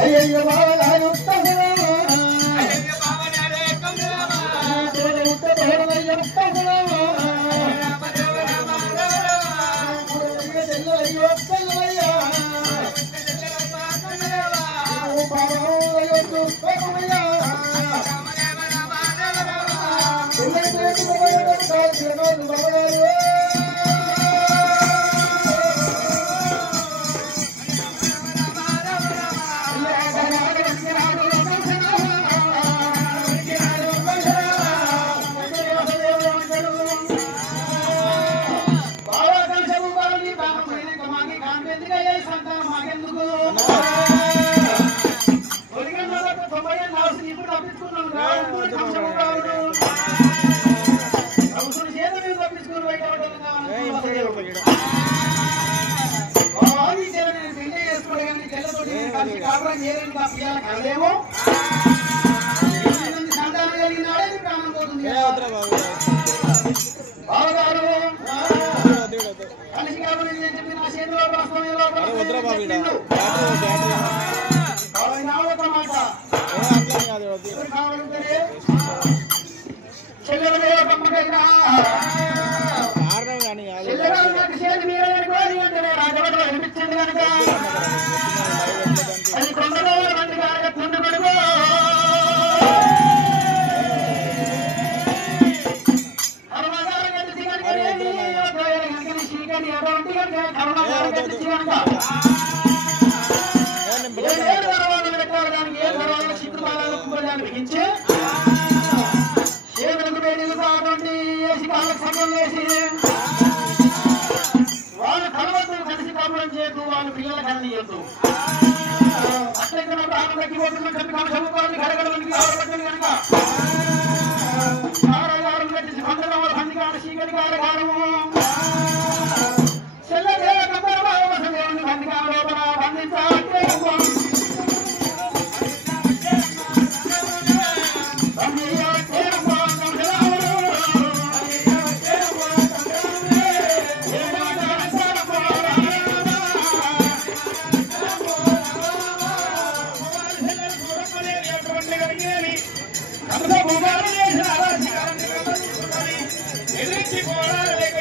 అయ్యయ్య బావలాలు ఎదిరించి పోరాడలే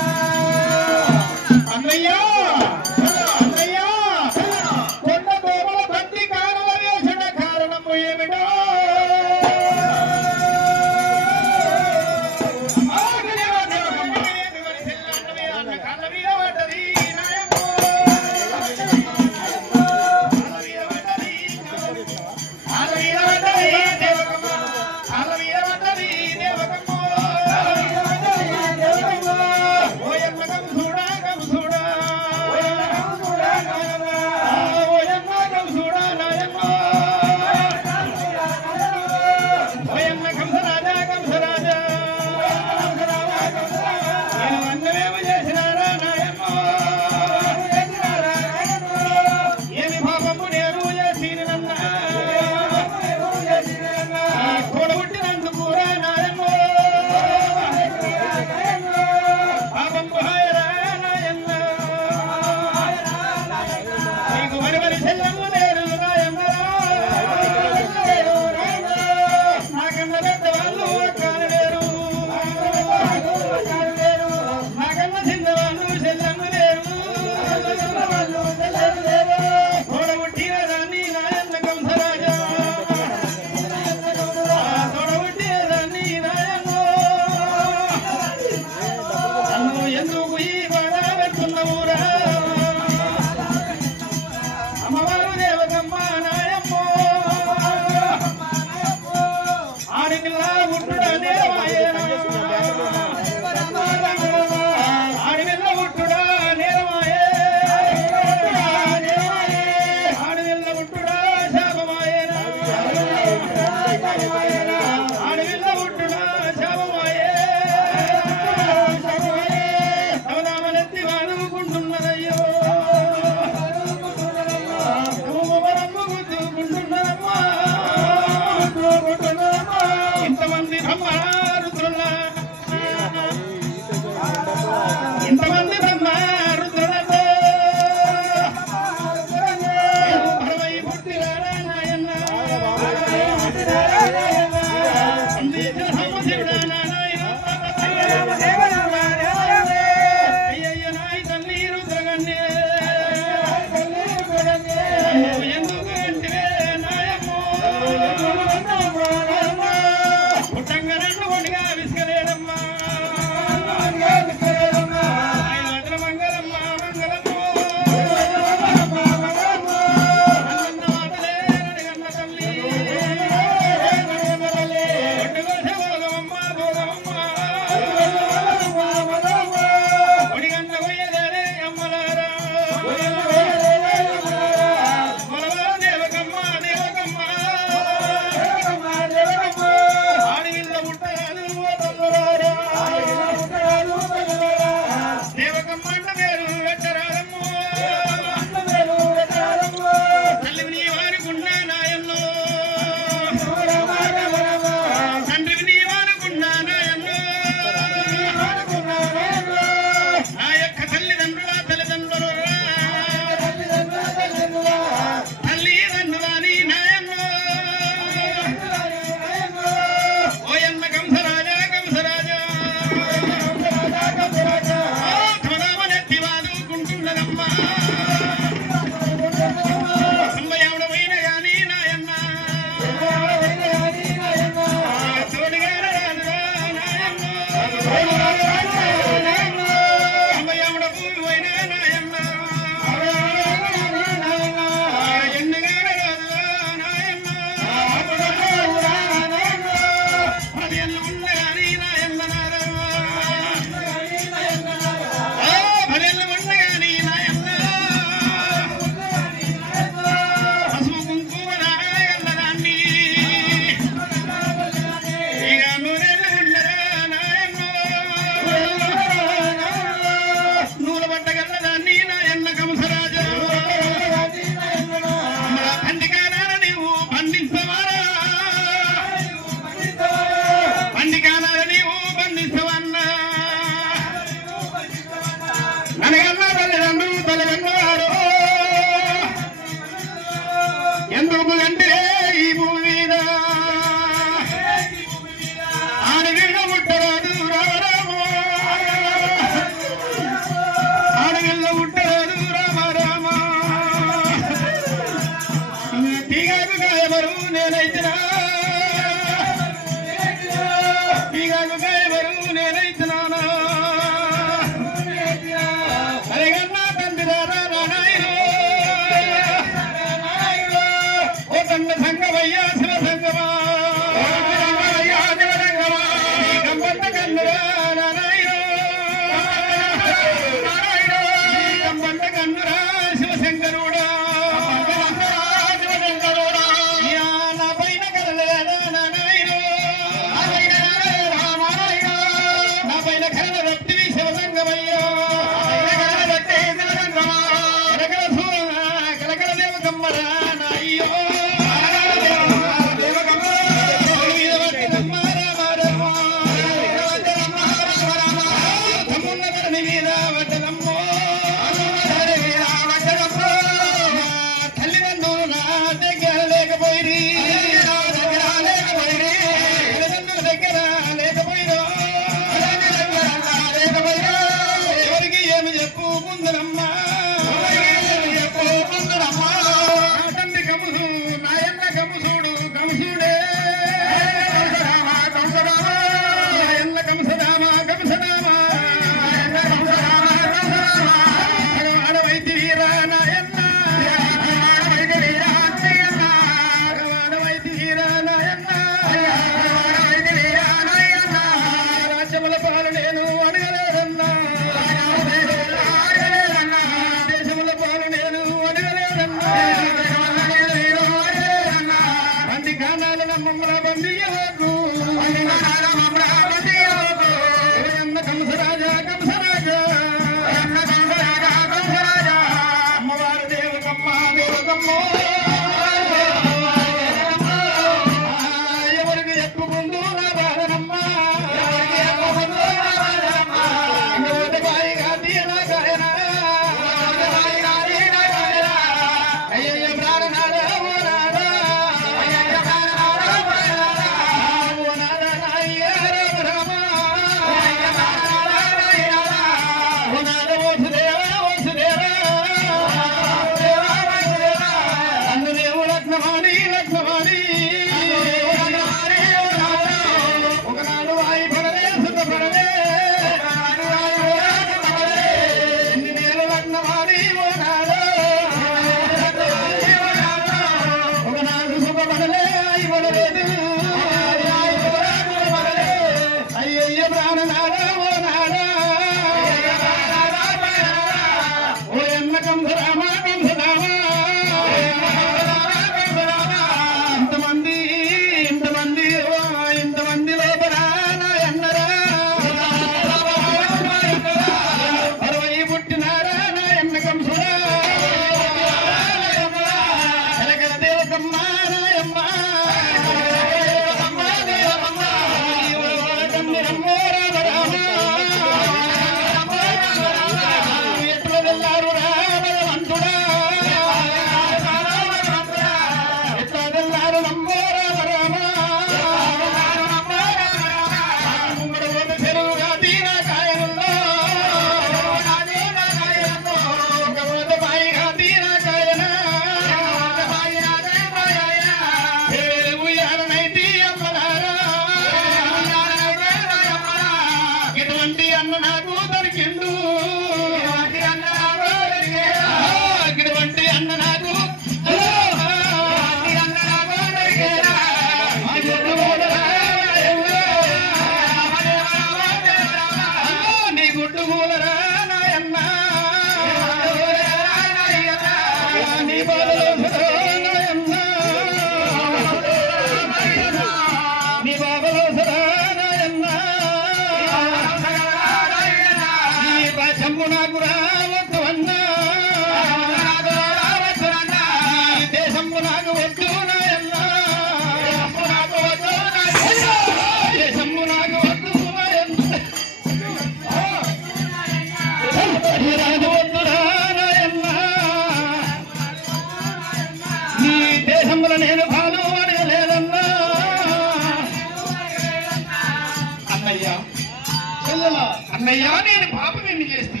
అన్నయ్య నేను పాపం ఎన్ని చేస్తే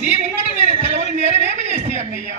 నీ ముంగట నేను తెలవని నేరమేమి చేస్తే అన్నయ్య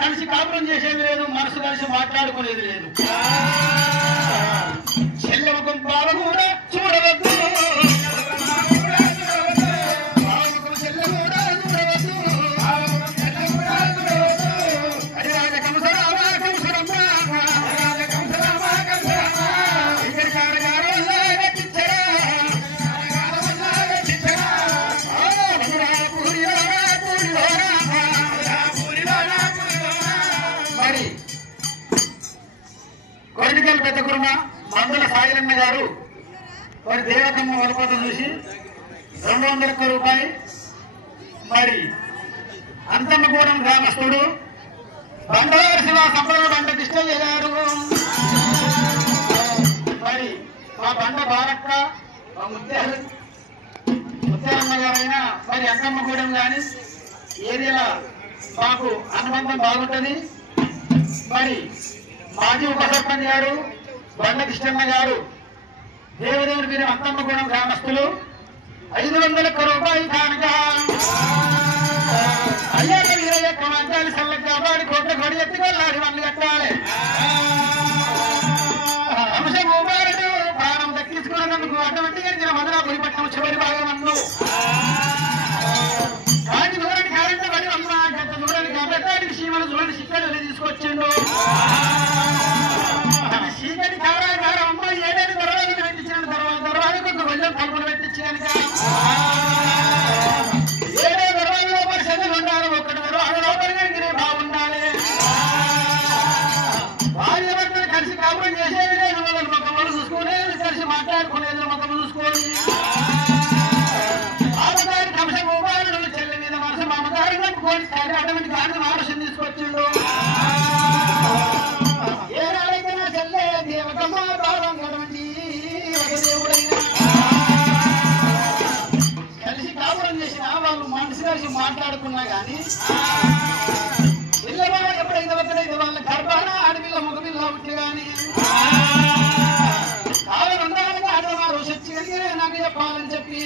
కలిసి కాపురం చేసేది లేదు, మనసు కలిసి మాట్లాడుకునేది లేదు. చెల్లెముఖం పాల కూడా చూడవద్దు, కొత్తపల్లి పెద్ద కుర్మ మందుల సాయిలన్న గారు మరి దేవకమ్మ వరపత చూసి 201 రూపాయి. మరి అంతమ్మగూడెం గ్రామస్తుడు బండవారి శివ సంపద బండ కృష్ణయ్య గారు, మరి మా బండ బారక్క మా ముత్యాలమ్మ గారైనా మరి అంతమ్మగూడెం కానీ ఏరియాలో మాకు అనుబంధం బాగుంటుంది. మరి మాజీ ఉప సర్పంచ్ గారు బండ కృష్ణన్న గారు దేవదేవుని మీరు అంతమ్మగూడెం గ్రామస్తులు 500 రూపాయలు కానుక. అయ్యా వీరయ్య కమాంచాలి సల్లకి కాపాడి కోట్ల కొడి ఎత్తుకోవాలి వన్ను కట్టాలి. అంశభూమారుడు ప్రాణం దక్కించుకున్నందుకు అటువంటి గడిచిన మధురాపురిపట్నం చివరి భాగం అన్ను కాని దూరాన్ని కాలంటే పడి అమ్మ గత దూరాన్ని కాబట్టానికి సీమను చూడండి సిక్కలు తీసుకొచ్చిండు. చీకటి కావడం అమ్మ ఏదైనా దొరవాళ్ళు పెట్టించిన దొరవాళ్ళకు ఒక కొంచెం తలుపులు పెట్టించి కనుక ఏదో దొరవాళ్ళ లోపల చెల్లెలు ఉండాలి. ఒక్కటి దొరవాళ్ళ లోపల కనుక బాగుండాలి. భార్య భర్తలు కలిసి కాపురం చేసేది లేదు. మొదలు మొక్కలు చూసుకునేది కలిసి మాట్లాడుకునేది మొక్కలు చూసుకోవాలి. మామగారి కంశ గోపాలుడు చెల్లి మీద మనసు మామగారి నమ్ముకొని అటువంటి గాడిని ఆలోచన తీసుకొచ్చిండు. ఏనాడైతే నా చెల్లె దేవకమ్మ భావం కదండి దేవుడైనా కలిసి కాపురం చేసిన వాళ్ళు మనసు కలిసి మాట్లాడుకున్నా గాని పిల్ల ఎప్పుడైతే ఒకటైతే వాళ్ళ గర్భాన ఆడపిల్ల మగపిల్ల ఒకటి కానీ కావాలంటే ఆడవారు శక్తి నాకు చెప్పాలని చెప్పి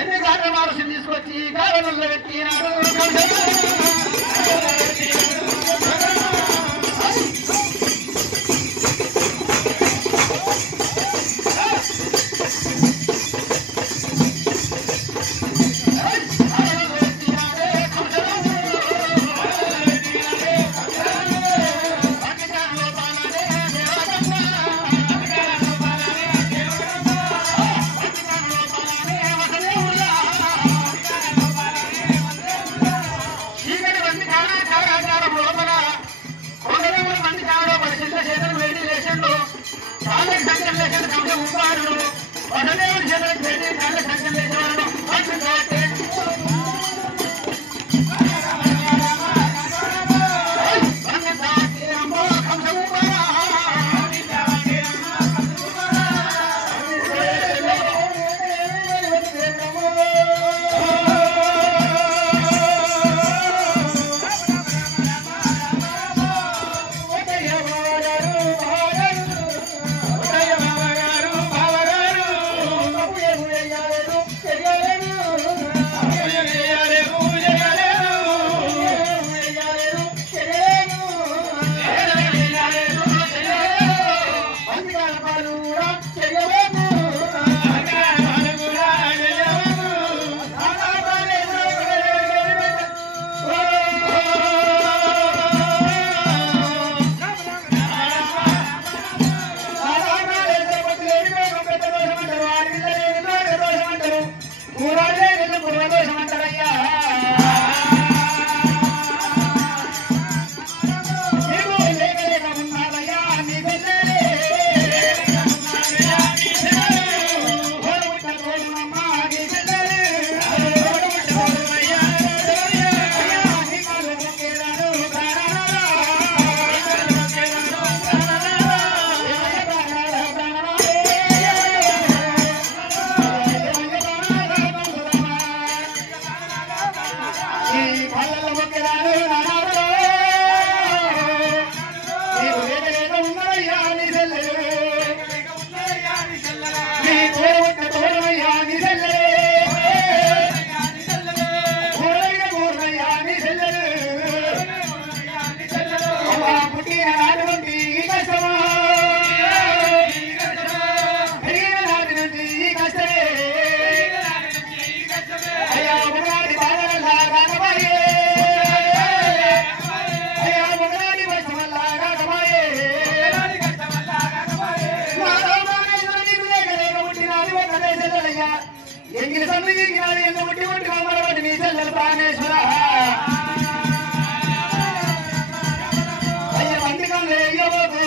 ఎన్ని గాడవారు తీసుకొచ్చి కావలలో పెట్టినాడు. ఎంగిలి సందుకి ఎంత ముట్టి ముట్టి మమ్మల్ని నీ చెల్లెలు ప్రాణేశ్వర అయ్య మందికం లేకపోతే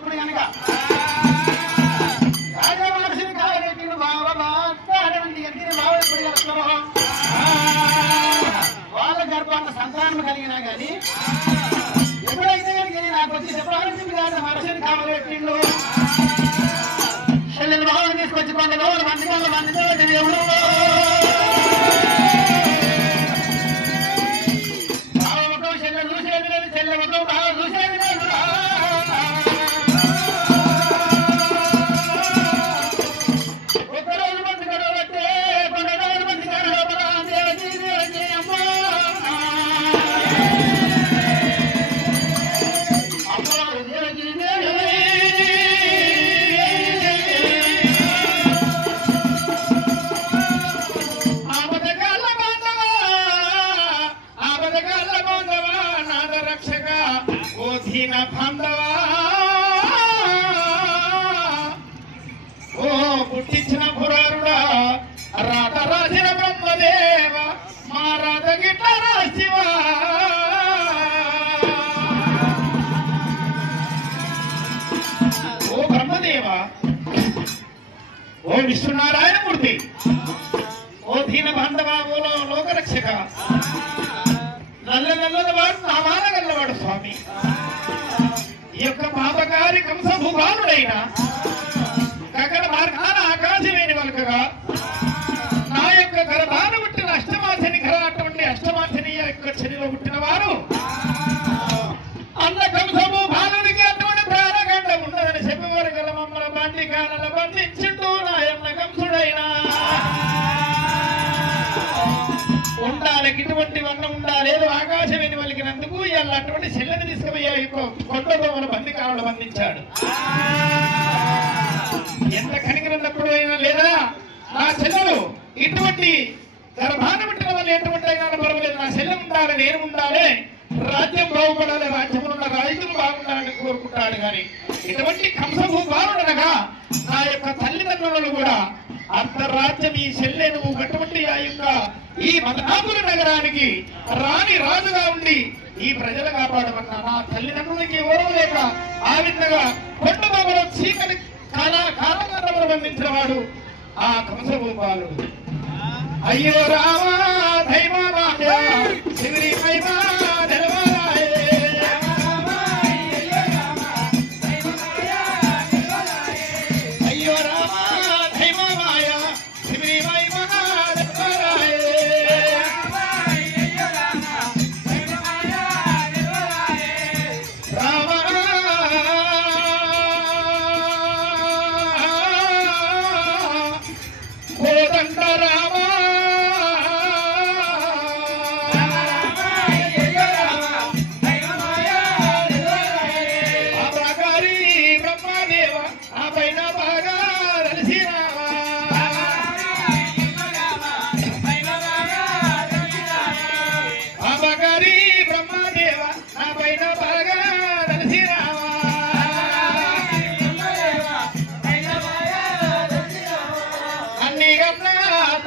ఉన్నప్పుడు కనుక రాజమహర్షిని కాలెట్టిన బాబా ఎత్తిన బాబు ఎప్పుడు కలుస్తారో వాళ్ళ గర్భాన్ని సంతానం కలిగినా కానీ ఎప్పుడైతే కనుక నాకు వచ్చి చెప్పాల్సింది కాదు మహర్షిని కావలెట్టిండు చెల్లెలు బాబుని తీసుకొచ్చి కొండలో మంది దేవుడు పుట్టించిన పురారుడా రాత రాసిన బ్రహ్మదేవ మా రాత గిట్ల రాసివా ఓ బ్రహ్మదేవ ఓ విష్ణునారాయణమూర్తి ఓ దీన బాంధవ ఓ లోకరక్షక నల్లవాడు నామాన గల్లవాడు స్వామి ఈ యొక్క పాపకారి కంసభూపాలుడైన గగన మార్గాన ఆకాశమేని వలకగా నా యొక్క గర్భాన పుట్టిన అష్టమాసని అటువంటి అష్టమాసని యొక్క చర్యలో పుట్టిన వారు అన్న కంసభూపాలుడికి అటువంటి ప్రాణగండ ఉన్నదని చెప్పేవారు గల మమ్మల్ని బందికాల బంధించుంటూ నాయన్న కంసుడైనా ఉండాలి ఇటువంటి వన్న ఉండాలి ఏదో ఆకాశమేని వలికినందుకు ఇవాళ అటువంటి చెల్లని తీసుకుపోయే కొండతో మన బందికాలను బంధించాడు ఎంత కనికరన్నప్పుడు అయినా లేదా నా చెల్లెలు ఇటువంటి గర్భాన పుట్టిన వాళ్ళు ఎటువంటి అయినా పర్వాలేదు నా చెల్లె ఉండాలి నేను ఉండాలి రాజ్యం బాగుపడాలి రాజ్యంలో ఉన్న రైతులు బాగుండాలని కోరుకుంటాడు కానీ ఇటువంటి కంసభూపాలుడనగా నా యొక్క తల్లిదండ్రులను కూడా అర్ధరాజ్యం ఈ చెల్లె నువ్వు అటువంటి ఆ యొక్క ఈ మదనాపుర నగరానికి రాణి రాజుగా ఉండి ఈ ప్రజలు కాపాడమన్నా నా తల్లిదండ్రులకి ఎవరూ లేక ఆ విధంగా కొండ బాబులో చీకటి కాలంగా బంధించిన వాడు ఆ కంసభూపాలుడు అయ్యో రామా దైవమా శివరి మహిమా అయ్యో రామా దైవమాయ శివరి మహిమా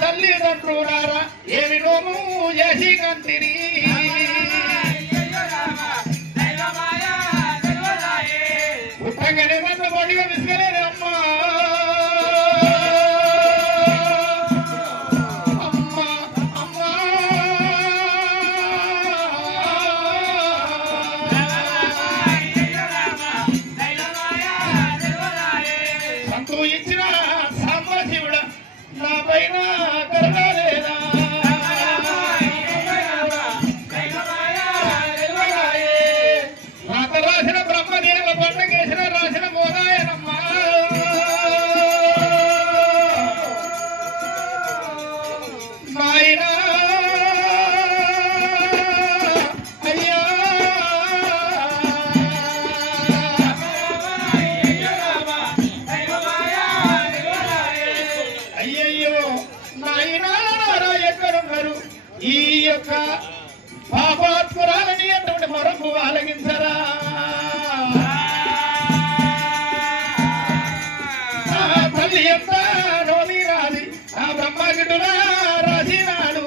తల్లిదండ్రులారా ఏమి నోము చేసి కంటిని పుట్టంగానే నన్ను బడిగా విసుగలేరు అమ్మా సంతోషించిన సాంబశివుడ నా పైన కరుణలేదా నాత రాసిన బ్రహ్మదేవ పండగేసిన రాసిన మోదాయనమ్మా నాయనా అయ్యా అయ్యయ్యో నాయనా ఎక్కడున్నారు ఈ యొక్క పాపాత్మురాలని అటువంటి మరొక ఆలగించరా తల్లి ఎంత నోమి రాది ఆ బ్రహ్మగిడులా రాసినాడు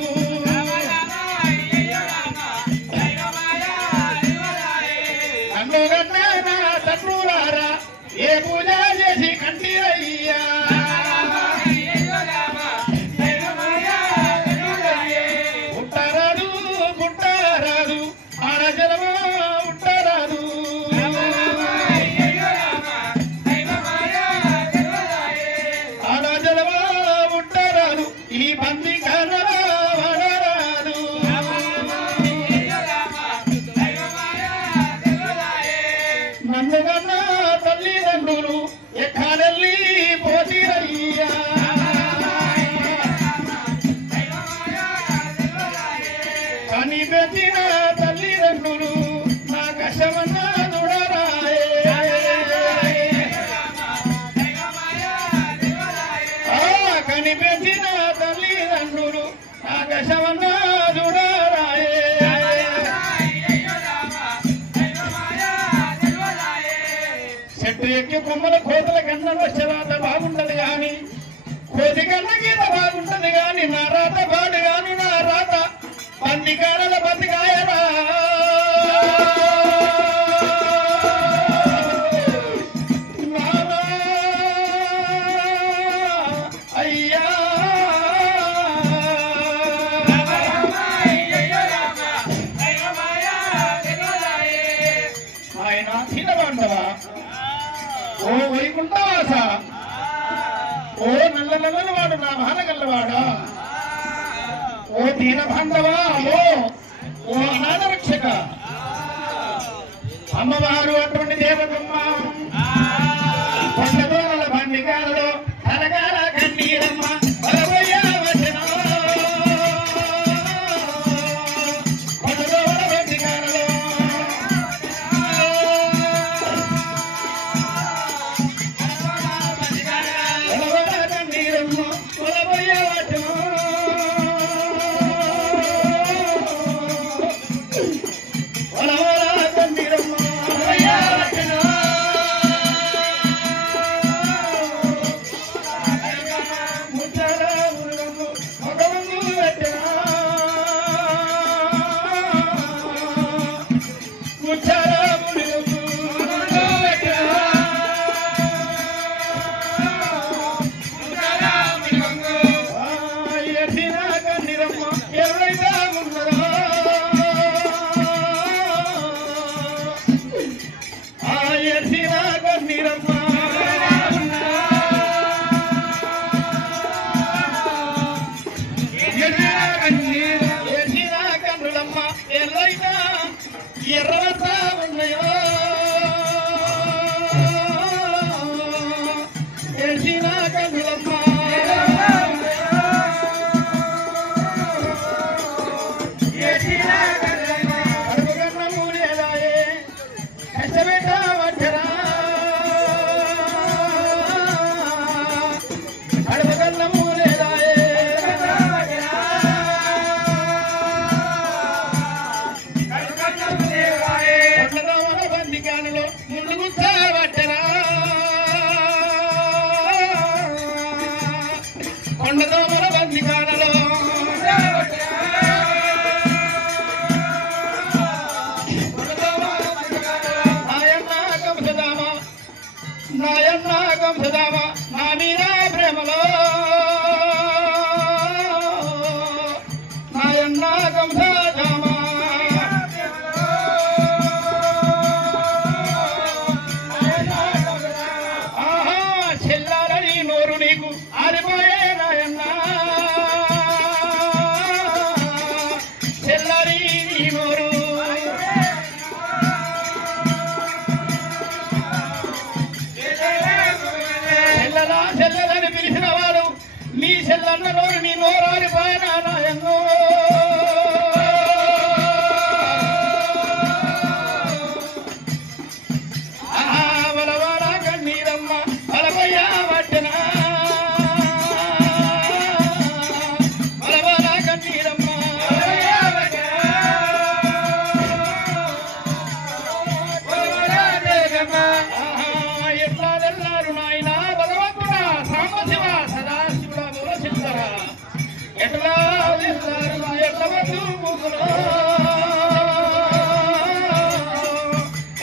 నన్ను నా తండ్రులారా ఏ పూజ చేసి కంటిరయ్యా ఉట్టరాదు పుట్టరాదు ఆడజలమా ఉట్టరాదు ఆడజలమా ఉట్టరాదు ఈ బంది కర్రరా వడరాదు నన్ను కన్నా తల్లిదండ్రులు ఎక్కడెళ్ళి పోతిరయ్యా కని పెట్టిన తల్లిదండ్రులు నా కష్టమన్నా చూడరాయే కని పెట్టిన తల్లిదండ్రులు నా కష్టమన్నా చూడరాయే చెట్టు ఎక్కి కొమ్మల కోతల కన్నా వచ్చరాత బాగుంటది గాని కోతి కన్నా గీత బాగుంటది గాని నా రాత బాడు గాని నా రాత పందికాడల బతికాయరా అయ్యా ఆయన తినబండవా ఓ వైకుంఠవాస ఓ నల్ల నల్లని వాడు నా వానగల్లవాడా ఓ దీనబాంధవా ఓ అనాథ రక్షక అమ్మవారు అటువంటి దేవతమ్మ కొండదోనల బండికాలలో తలగాల కన్నీరమ్మ బలబోయ వచన కొండదోనల బండికాలలో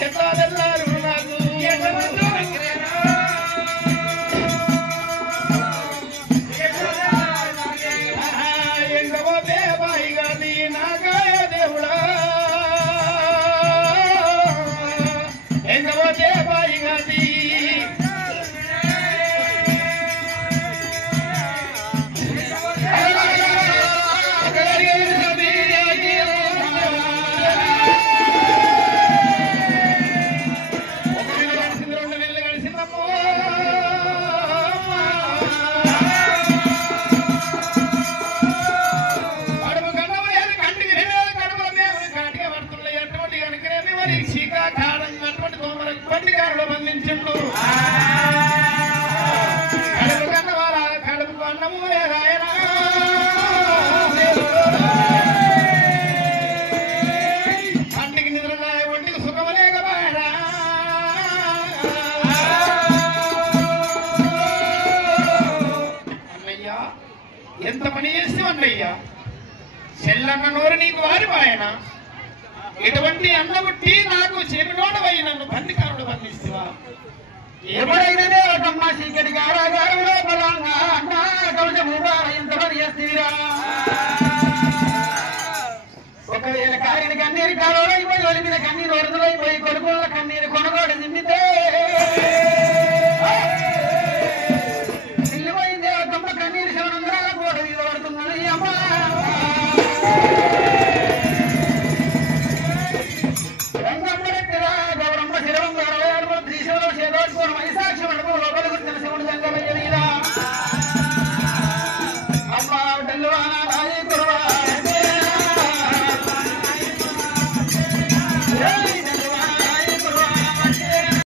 ఎట్లా ఆడంగా అటువంటి కోమలకు బండికారుడు బంధించిండు. కడుపు కన్నవారా కడుపుకు అన్నము లేదాయన పంటికి నిద్ర ఒంటికి సుఖము లేకబాయనా. అన్నయ్యా ఎంత పని చేస్తే అన్నయ్యా చెల్లన్న నోరు నీకు వారిపాయన. ఎటువంటి అన్నబుట్టి నాకు చెవినోడవై నన్ను బండికారుడు బంధిస్తువా? ఎవరైనా ఒకమ్మ చీకటి కారాగారంలో బలంగా అన్నా కవిత భూపాల ఎంతమంది చేస్తీరా? ఒకవేళ కారిన కన్నీరు కాలువైపోయి ఒలిమిన కన్నీరు వరదలైపోయి కొడుకుల కన్నీరు